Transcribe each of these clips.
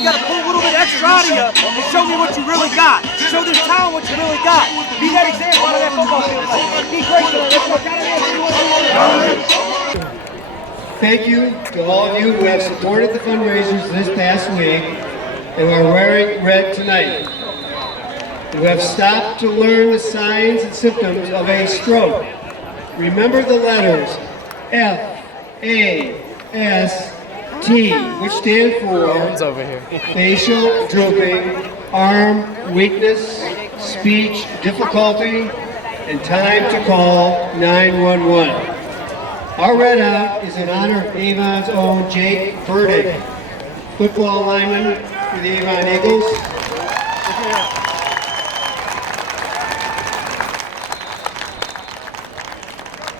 You gotta pull a little bit extra out of you and show me what you really got. Show this town what you really got. Be that example out of that football field. Be great. Thank you to all of you who have supported the fundraisers this past week and who are wearing red tonight, who have stopped to learn the signs and symptoms of a stroke. Remember the letters F-A-S-T, which stand for facial drooping, arm weakness, speech difficulty, and time to call 911. Our red out is in honor of Avon's own Jake Burdick, football lineman for the Avon Eagles.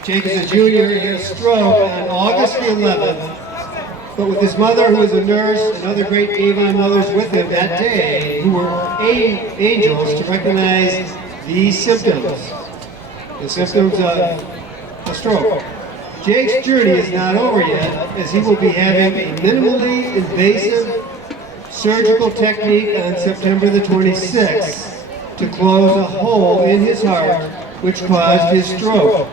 Jake is a junior. He had a stroke on August the 11th, but with his mother, who was a nurse, and other great Avon mothers with him that day, who were angels to recognize these symptoms, the symptoms of a stroke. Jake's journey is not over yet, as he will be having a minimally invasive surgical technique on September the 26th to close a hole in his heart which caused his stroke.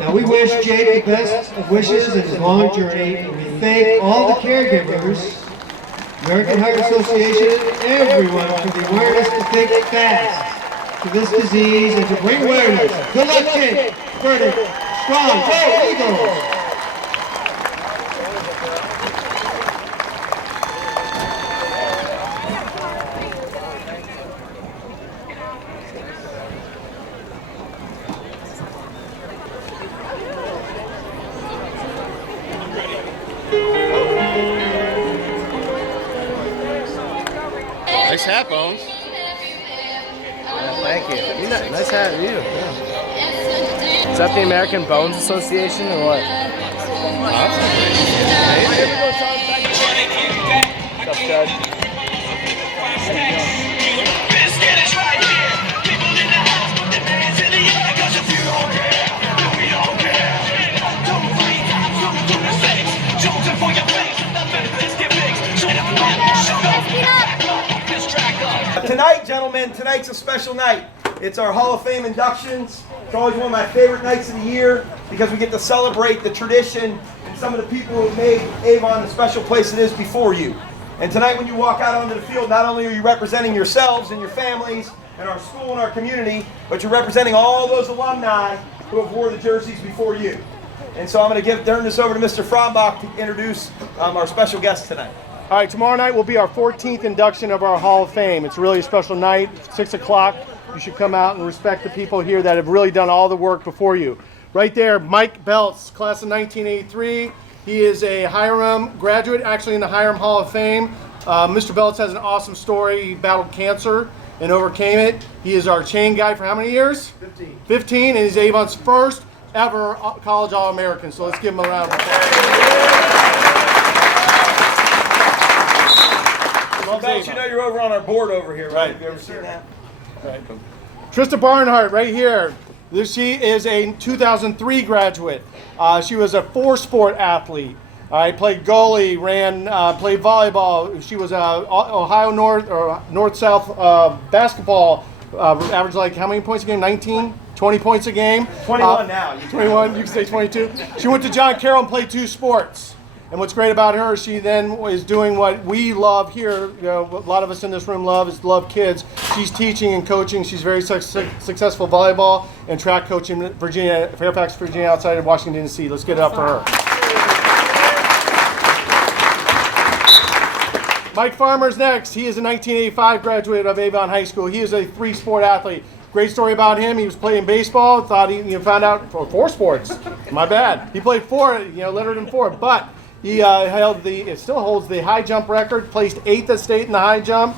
Now we wish Jake the best of wishes in his long journey, and we thank all the caregivers, American Heart Association, and everyone for the awareness to think fast to this disease and to bring awareness. Good luck, Jake. Burdick. Strong. Go Eagles. Nice hat, Bones. Yeah, thank you. Nice hat, you. Yeah. Is that the American Bones Association or what? Awesome. What's up, Judge? Tonight, gentlemen, tonight's a special night. It's our Hall of Fame inductions. It's always one of my favorite nights of the year because we get to celebrate the tradition and some of the people who made Avon the special place it is before you. And tonight when you walk out onto the field, not only are you representing yourselves and your families and our school and our community, but you're representing all those alumni who have wore the jerseys before you. And so I'm going to turn this over to Mr. Frombach to introduce our special guest tonight. All right, tomorrow night will be our 14th induction of our Hall of Fame. It's really a special night, 6 o'clock. You should come out and respect the people here that have really done all the work before you. Right there, Mike Belts, class of 1983. He is a Hiram graduate, actually in the Hiram Hall of Fame. Mr. Belts has an awesome story. He battled cancer and overcame it. He is our chain guy for how many years? 15. 15, and he's Avon's first ever college All-American. So let's give him a round of applause. Belts, you know you're over on our board over here, right? Have you ever seen that? Right. Trista Barnhart, right here. She is a 2003 graduate. She was a four-sport athlete. Played goalie, played volleyball. She was a Ohio North or North-South basketball averaged like how many points a game? 19, 20 points a game. 21 now. 21, you can say 22. She went to John Carroll and played 2 sports. And what's great about her, she then is doing what we love here. You know, what a lot of us in this room love kids. She's teaching and coaching. She's very successful volleyball and track coach in Virginia, Fairfax, Virginia, outside of Washington, D.C. Let's get it up for her. Mike Farmer's next. He is a 1985 graduate of Avon High School. He is a 3-sport athlete. Great story about him. He was playing baseball. Thought he found out for 4 sports. My bad. He played 4. Lettered in 4, but. He still holds the high jump record, placed 8th at state in the high jump.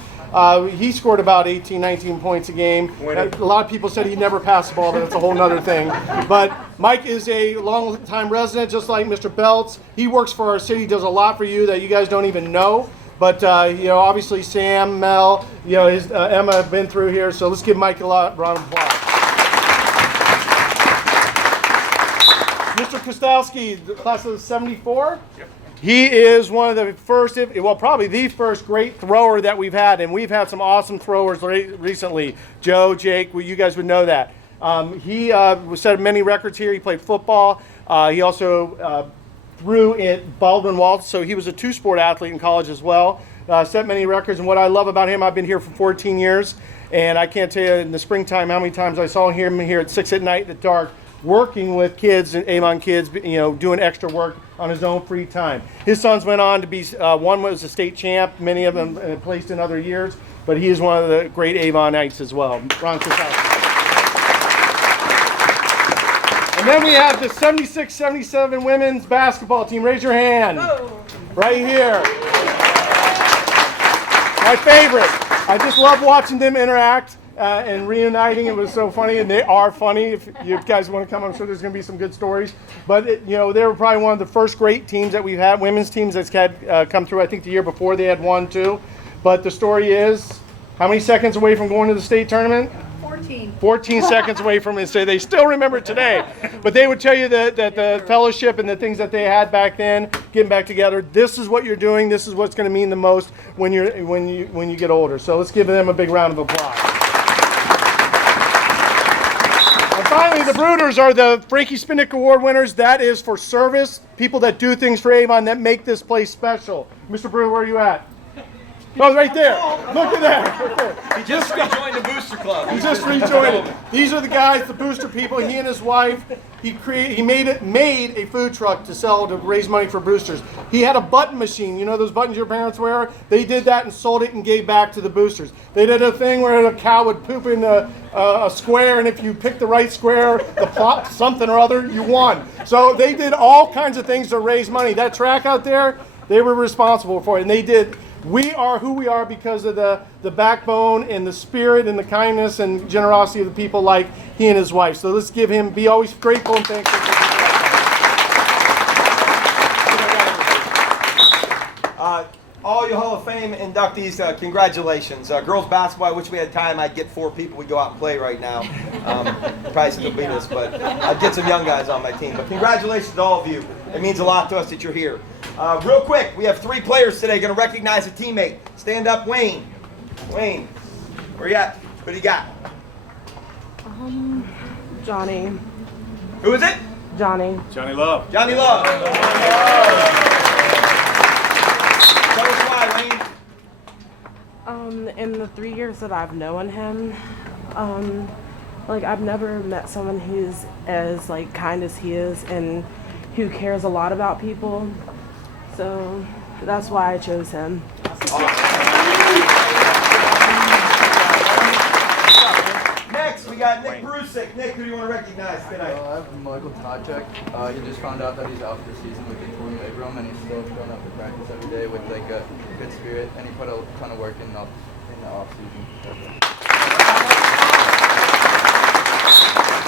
He scored about 18, 19 points a game. A lot of people said he'd never pass the ball, but that's a whole nother thing. But Mike is a long-time resident, just like Mr. Belts. He works for our city, does a lot for you that you guys don't even know. But, obviously Sam, Mel, Emma have been through here, so let's give Mike a round of applause. Mr. Kostowski, the class of 74. Yep. He is one of the first, probably the first great thrower that we've had, and we've had some awesome throwers recently. Joe, Jake, you guys would know that. He set many records here. He played football. He also threw at Baldwin Waltz, so he was a 2-sport athlete in college as well. Set many records, and what I love about him, I've been here for 14 years, and I can't tell you in the springtime how many times I saw him here at 6 at night in the dark, working with kids, Avon kids, doing extra work on his own free time. His sons went on to be, one was a state champ, many of them placed in other years, but he is one of the great Avonites as well. Ron Kostowski. And then we have the 76-77 women's basketball team. Raise your hand. Right here. My favorite. I just love watching them interact. And reuniting, it was so funny, and they are funny. If you guys want to come, I'm sure there's going to be some good stories. But they were probably one of the first great teams that we've had, women's teams that's had come through. I think the year before they had won too. But the story is, how many seconds away from going to the state tournament? 14. 14 seconds away from it. So they still remember it today. But they would tell you that the fellowship and the things that they had back then, getting back together. This is what you're doing. This is what's going to mean the most when you get older. So let's give them a big round of applause. Finally, the Brooders are the Frankie Spinnick Award winners. That is for service, people that do things for Avon that make this place special. Mr. Brewer, where are you at? Oh, right there. Look at that. Right there. He just rejoined the Booster Club. He just rejoined it. These are the guys, the Booster people. He and his wife. He made a food truck to sell to raise money for boosters. He had a button machine. You know those buttons your parents wear? They did that and sold it and gave back to the boosters. They did a thing where a cow would poop in a square, and if you picked the right square, the plot something or other, you won. So they did all kinds of things to raise money. That track out there, they were responsible for it, and they did. We are who we are because of the backbone and the spirit and the kindness and generosity of the people like he and his wife. So let's be always grateful and thankful. All you Hall of Fame inductees, congratulations. Girls basketball, I wish we had time. I'd get 4 people. We'd go out and play right now. Probably still beat us, but I'd get some young guys on my team. But congratulations to all of you. It means a lot to us that you're here. Real quick, we have 3 players today going to recognize a teammate. Stand up, Wayne. Wayne, where you at? Who do you got? Johnny. Who is it? Johnny. Johnny Love. Johnny Love. Tell us why, Wayne. In the 3 years that I've known him, I've never met someone who's as kind as he is and who cares a lot about people. So that's why I chose him. Next, we got Nick Brusick. Nick, who do you want to recognize tonight? I have Michael Tacek. He just found out that he's out for the season with the torn labrum, and he's still showing up to practice every day with a good spirit, and he put a ton of work in the off season.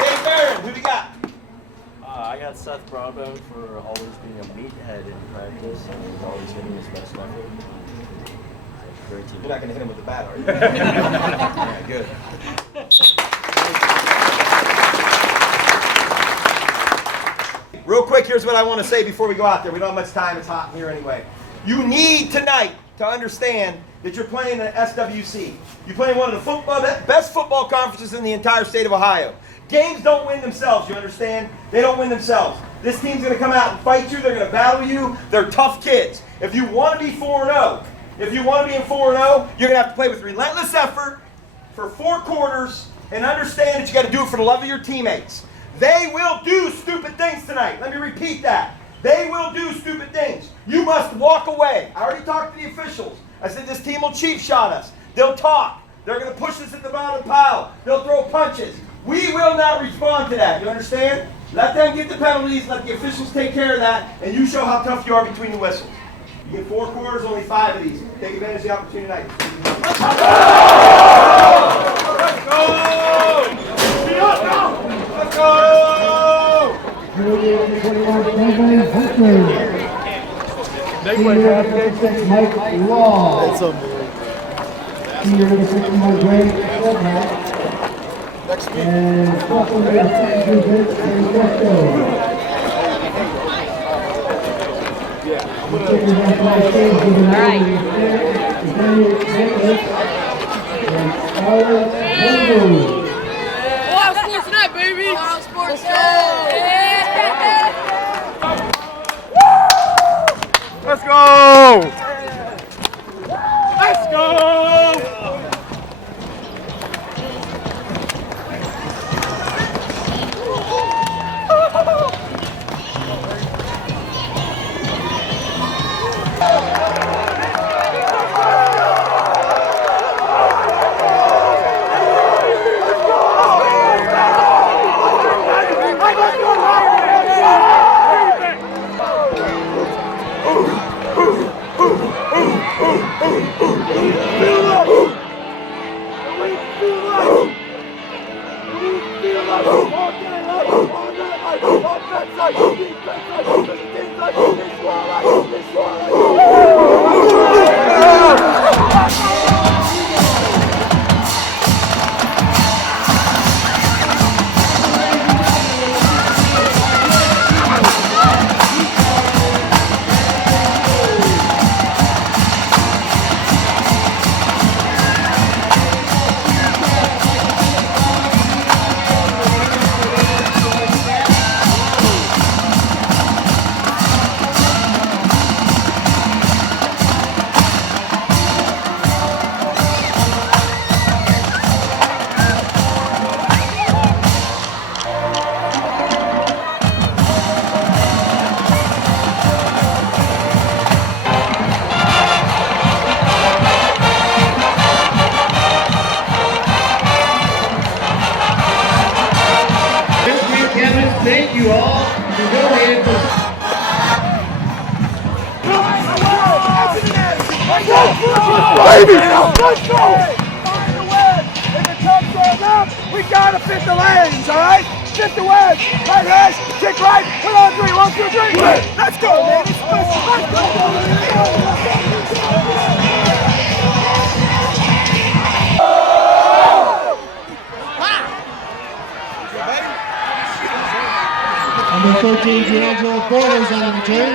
Dave Barron, who do you got? I got Seth Broadbent for always being a meathead in practice and he's always giving his best effort. Great team. You're not going to hit him with the bat, are you? Yeah, good. Real quick, here's what I want to say before we go out there. We don't have much time. It's hot in here anyway. You need tonight to understand that you're playing an SWC. You play in one of the best football conferences in the entire state of Ohio. Games don't win themselves, you understand? They don't win themselves. This team's going to come out and fight you. They're going to battle you. They're tough kids. If you want to be 4-0, if you want to be in 4-0, you're going to have to play with relentless effort for 4 quarters and understand that you got to do it for the love of your teammates. They will do stupid things tonight. Let me repeat that. They will do stupid things. You must walk away. I already talked to the officials. I said this team will cheap shot us. They'll talk. They're going to push us at the bottom pile. They'll throw punches. We will not respond to that. You understand? Let them get the penalties. Let the officials take care of that. And you show how tough you are between the whistles. You get 4 quarters, only 5 of these. Take advantage of the opportunity tonight. Let's go! Let's go! Let's go! Mike Law. That's unbelievable. Senior number 61, Greg Silver. Next week. And sophomore number 62, Vince Ernesto. All right. Wild Sports Net, baby! Wild Sports Net! Let's go! Let's go! Thank you all for donating for Baby, let's go! Find the wedge. If it comes to our left, we gotta fit the lanes, all right? Fit the wedge. Right hash, kick right. Put on 3. 1, 2, 3. Let's go, man. Let's go. Number 13, D'Angelo Borders on the return.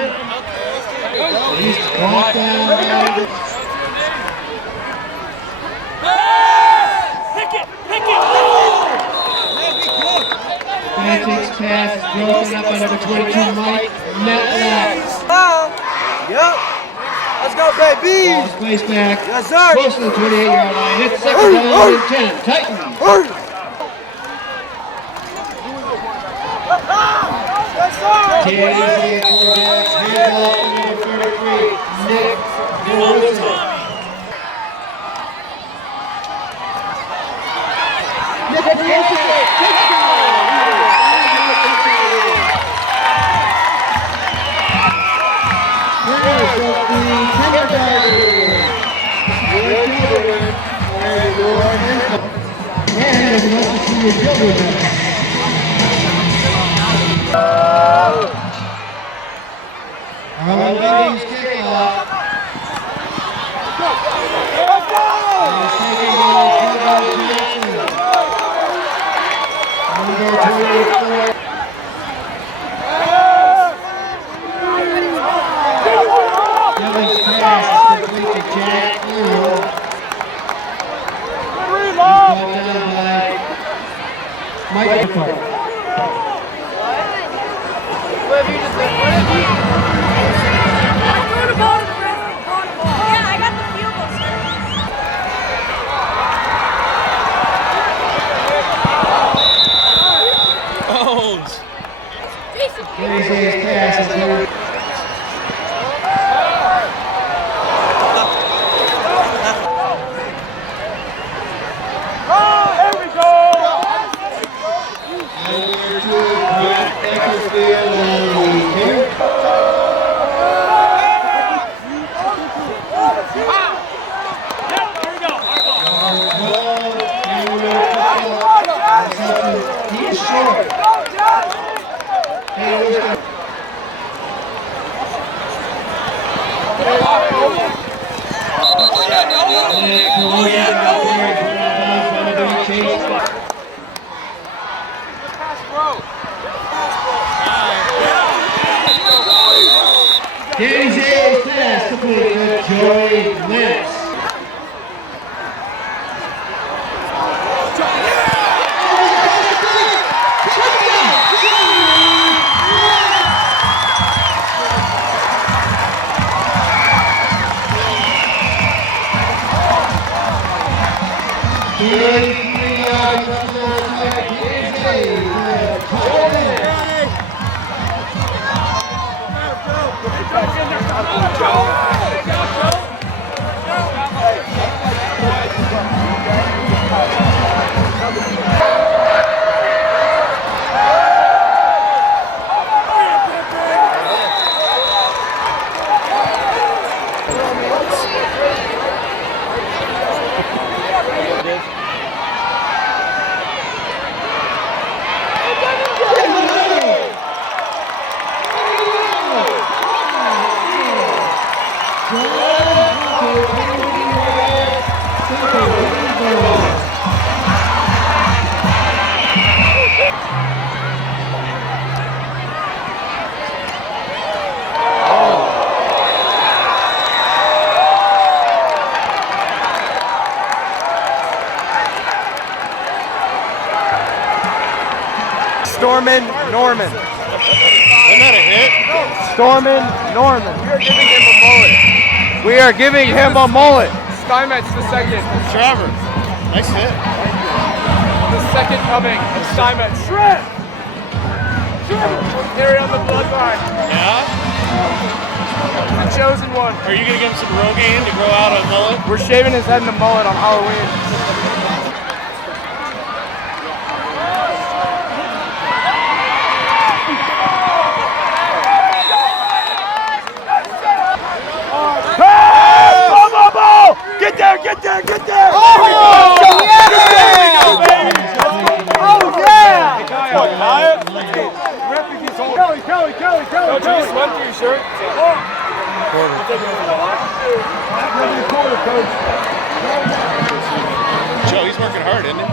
He's caught down. Frantic's pass is broken up by number 22, Mike Metlack. Yep. Let's go, baby. Ball's placed back. Yes, sir. Close to the 28-yard line. It's second down and 10. Titans. TNC quarterbacks, handoff to number 33, Nick Morrison. Nick Morrison, Harris of the kindergarten. And there's another senior children. Harlan Wiggins kickoff. Let's go! Taking by Kevin Johnson. Number 24. Kevin's pass is complete to Jack Blue. Mike Clark. Kenny's pass is going. Kenny's pass complete to Joey Lentz. Stormin Norman. Isn't that a hit? Stormin Norman. We are giving him a mullet. Steinmetz the second. Trevor. Nice hit. The second coming of Steinmetz. Shred! Carry on the bloodline. Yeah? The chosen one. Are you going to give him some Rogaine to grow out a mullet? We're shaving his head in the mullet on Halloween. Get there, get there, get there! Oh, yeah! Oh, yeah! Coach, you just went through your shirt. Joe, he's working hard, isn't he?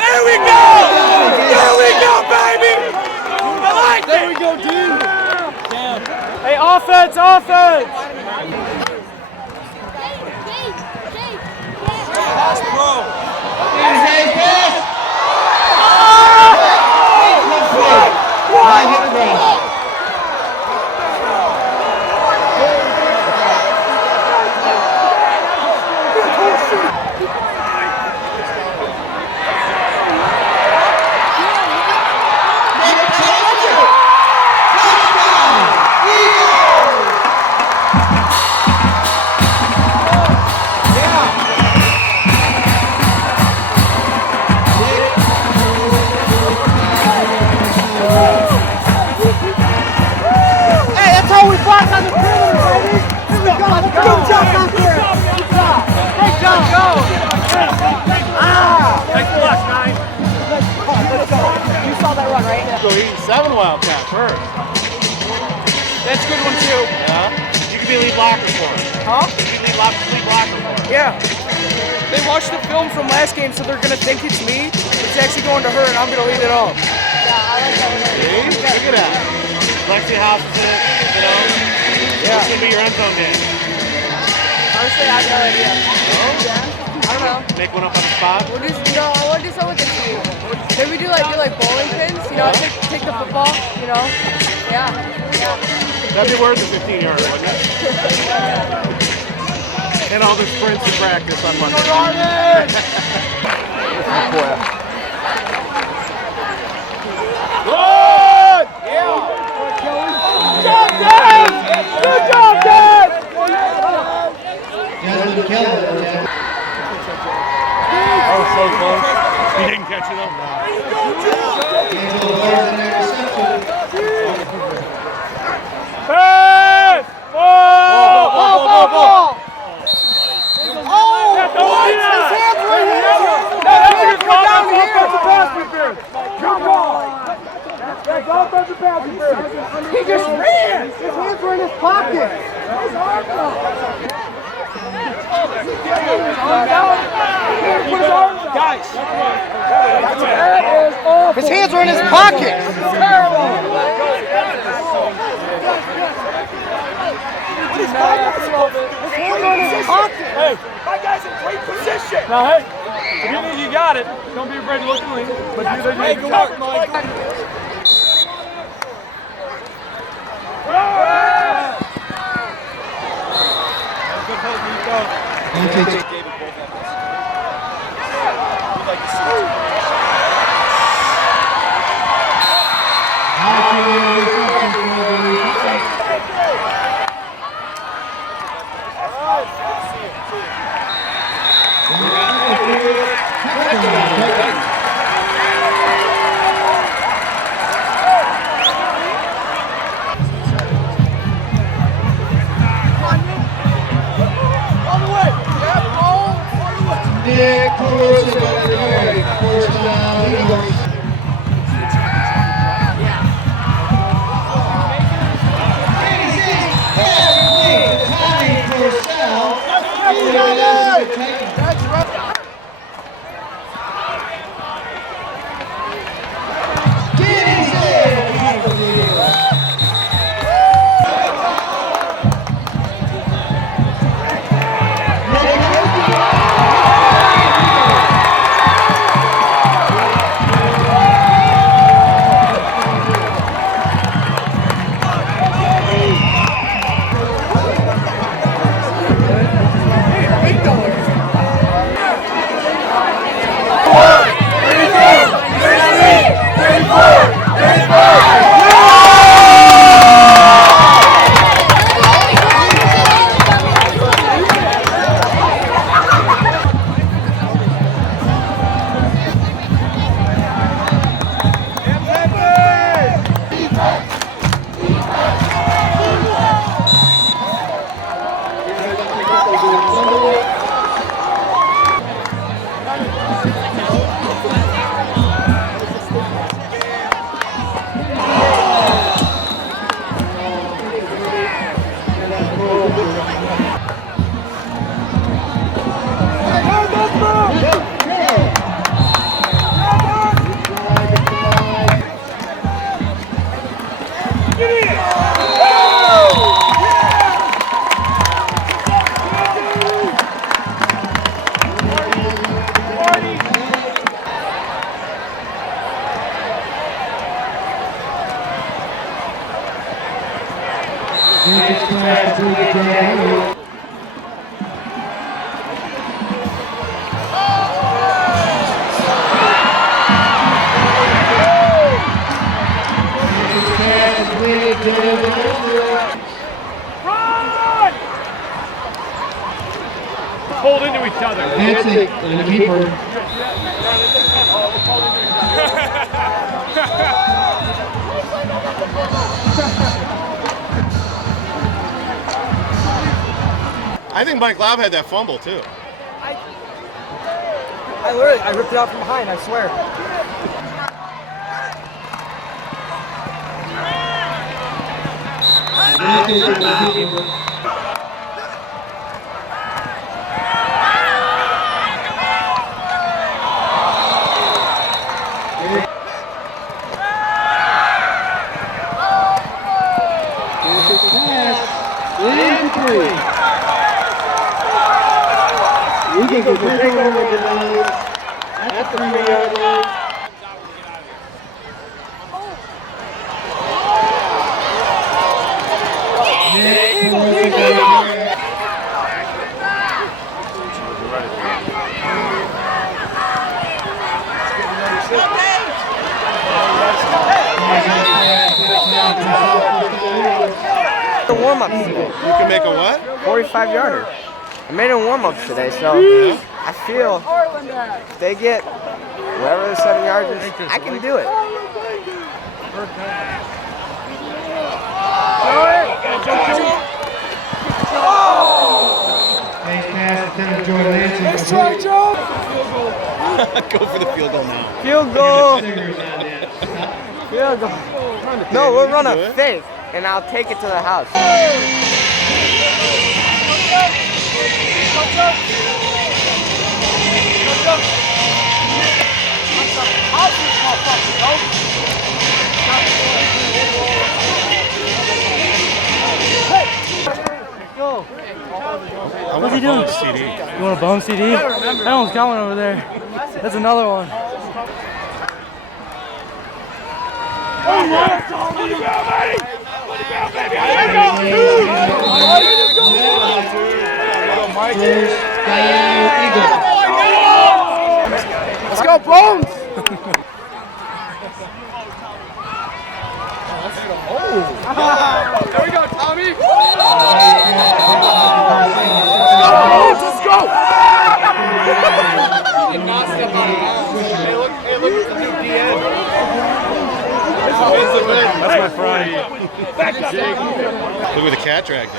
There we go! There we go, baby! I like There it! we go, dude. Hey, offense, offense! Pass pro! Go eating 7 Wildcat first. That's a good one, too. Yeah? You could be lead blocker for him. Huh? You could be lead blocker for him. Yeah. They watched the film from last game, so they're going to think it's me. It's actually going to her, and I'm going to lead it off. See? Look at that. Lexi House is in it, you know? Yeah. It's going to be your end zone game. All Honestly, I have no idea. I don't know. Make one up on the spot? We'll do, no, I want to do something with the team. Maybe we do like bowling pins, you know, take the football, you know? Yeah. That'd be worth the 15-yard, wouldn't it? And all the sprints and practice on Monday. Good! Yeah! Good job, Dad! Gentlemen, Kelvin. Oh, so close. You didn't catch it up? Angel Lawrence in that reception. Pass! Ball! Ball! Oh! His hands right here! Down here! Offensive pass interference! Come on! That's offensive pass interference! He just ran! His hands were in his pocket! His arms up! Guys! His hands were in his pocket! Terrible! Hey, my guy's in great position. Now, hey, if you think you got it, don't be afraid to look and lean. But you think you got it, Mike. Good post, Nico. We'd like to see Hold into each other. That's it. And the keeper. I think Mike Laub had that fumble too. I ripped it out from behind, I swear. Eagles will take over the Titans at the 3-yard line. Warm-ups today. You can make a what? 45-yarder. I made a warm-ups today, so I feel if they get wherever the 7 yards is, I can do it. Nice pass attempted Jordan Lansing. Nice try, Joe. Go for the field goal now. Field goal. Fingers on that. Field goal. No, we'll run a fake, and I'll take it to the house. What's he doing? CD. You want a bone CD? That one's got one over there. That's another one. Let's go, Bones! There we go, Tommy! Let's go! Did not step out of bounds. Hey, look at the new DN. That's my Friday. Look at the cat dragged it.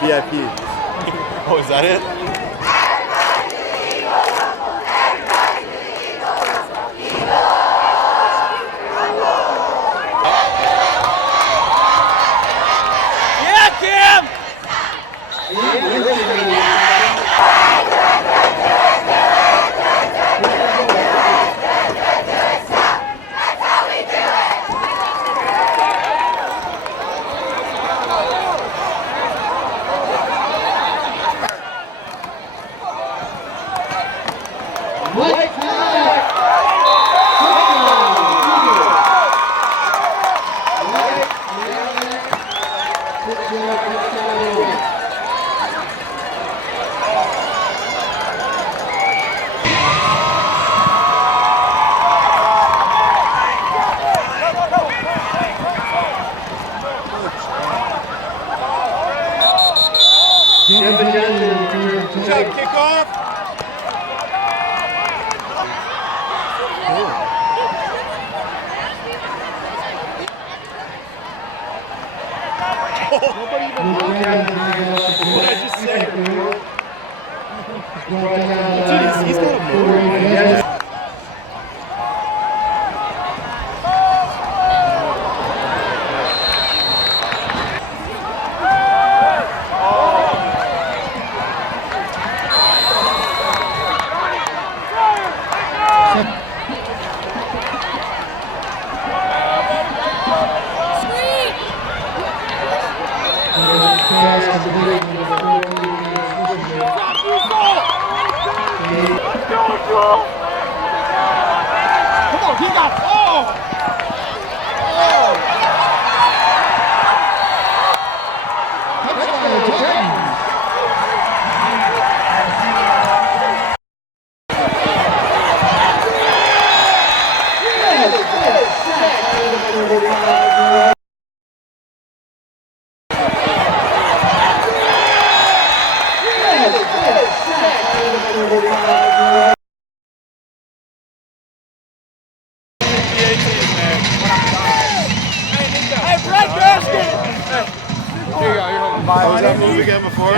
VIP. Oh, is that it? Kickoff. What did I just say? Dude, he's got a motor. Come on, he got What was that move again before?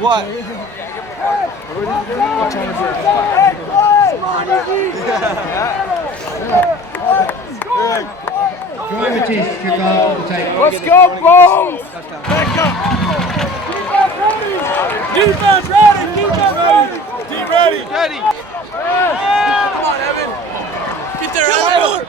What? Joey Matisse, kickoff for the Titans. Let's go, Bones! Back up! Defense ready! Defense ready! Team ready! Ready! Come on, Evan! Get there, Evan!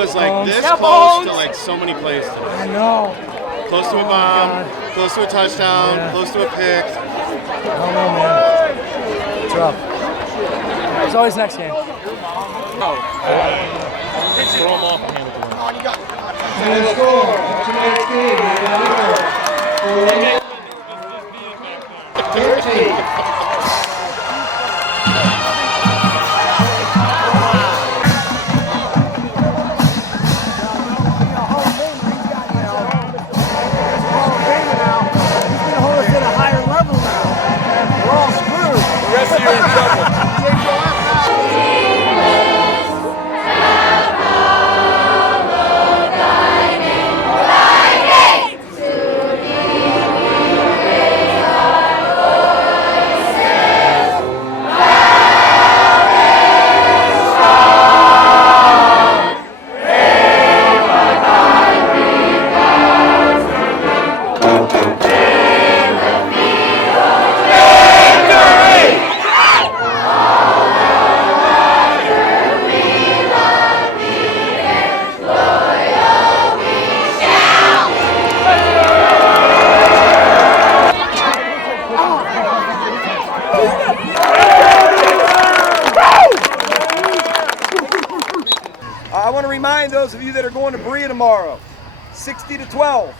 was like this close to like so many plays today. I know. Close to a bomb, close to a touchdown, close to a pick. I don't know, man. It's rough. There's always next game. Throw them off and hand it to them. And the score of tonight's game is 13. I want to remind those of you that are going to Berea tomorrow, 60-12,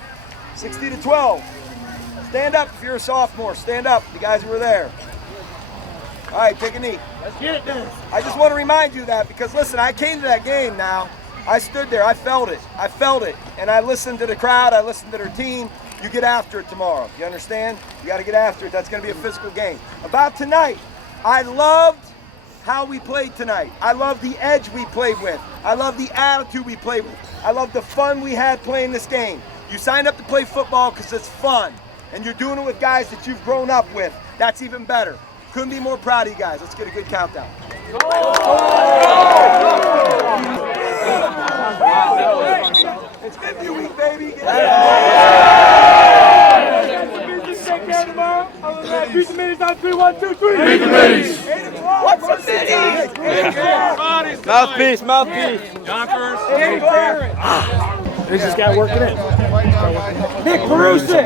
60-12. Stand up if you're a sophomore. Stand up, the guys who were there. All right, take a knee. Let's get it done. I just want to remind you that because, listen, I came to that game now. I stood there. I felt it. I felt it. And I listened to the crowd. I listened to their team. You get after it tomorrow. You understand? You got to get after it. That's going to be a physical game. About tonight, I loved how we played tonight. I love the edge we played with. I love the attitude we played with. I love the fun we had playing this game. You signed up to play football because it's fun. And you're doing it with guys that you've grown up with. That's even better. Couldn't be more proud of you guys. Let's get a good countdown. It's Indy week, baby. Take care tomorrow. Other than that, beat the minis on 3, 1, 2, 3. Beat the minis. What's the minis? Mouthpiece, mouthpiece. Yonkers. They just got working in. Nick Perusic.